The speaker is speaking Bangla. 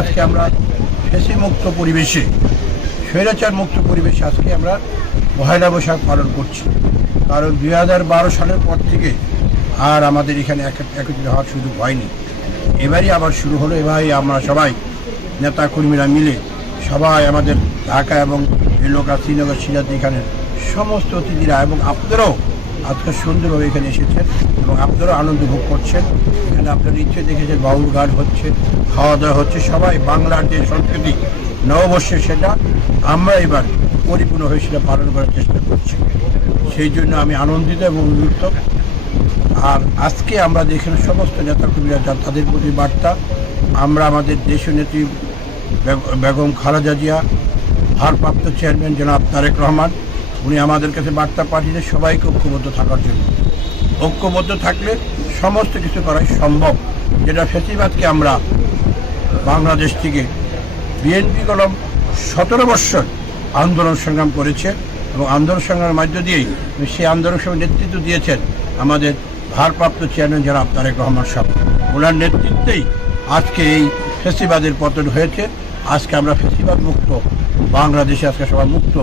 আজকে আমরা ফেসি মুক্ত পরিবেশে, স্বৈরাচার মুক্ত পরিবেশে আজকে আমরা পহেলা বৈশাখ পালন করছি। কারণ 2012 সালের পর থেকে আর আমাদের এখানে একত্রিত হওয়ার সুযোগ হয়নি। এবারই আবার শুরু হলো। এবারই আমরা সবাই নেতা কর্মীরা মিলে সবাই আমাদের ঢাকা এবং এলাকা শ্রীনগর সিরাজ এখানের সমস্ত অতিথিরা এবং আপনারাও আজকে সুন্দরভাবে এখানে এসেছেন এবং আপনারাও আনন্দ ভোগ করছেন। এখানে আপনারা নিশ্চয়ই দেখেছেন বাউল গান হচ্ছে, খাওয়া দাওয়া হচ্ছে। সবাই বাংলার যে সংস্কৃতি নববর্ষে সেটা আমরা এবার পরিপূর্ণভাবে সেটা পালন করার চেষ্টা করছি। সেই জন্য আমি আনন্দিত এবং উন্মুক্ত। আর আজকে আমরা যেখানে সমস্ত নেতাকর্মীরা যান তাদের প্রতি বার্তা, আমরা আমাদের দেশীয় নেত্রী বেগম খালেদা জিয়া, ভারপ্রাপ্ত চেয়ারম্যান জনাব তারেক রহমান, উনি আমাদের কাছে বার্তা পাঠিয়েছে সবাইকে ঐক্যবদ্ধ থাকার জন্য। ঐক্যবদ্ধ থাকলে সমস্ত কিছু করাই সম্ভব। যেটা ফ্যাসিবাদকে আমরা বাংলাদেশ থেকে বিএনপি কলম 17 বৎসর আন্দোলন সংগ্রাম করেছে এবং আন্দোলন সংগ্রামের মধ্য দিয়েই সেই আন্দোলন সংগ্রামের নেতৃত্ব দিয়েছেন আমাদের ভারপ্রাপ্ত চেয়ারম্যান জনাব তারেক রহমান সাহেব। ওনার নেতৃত্বেই আজকে এই ফ্যাসিবাদের পতন হয়েছে। আজকে আমরা ফ্যাসিবাদ মুক্ত বাংলাদেশে আজকে সবাই মুক্ত।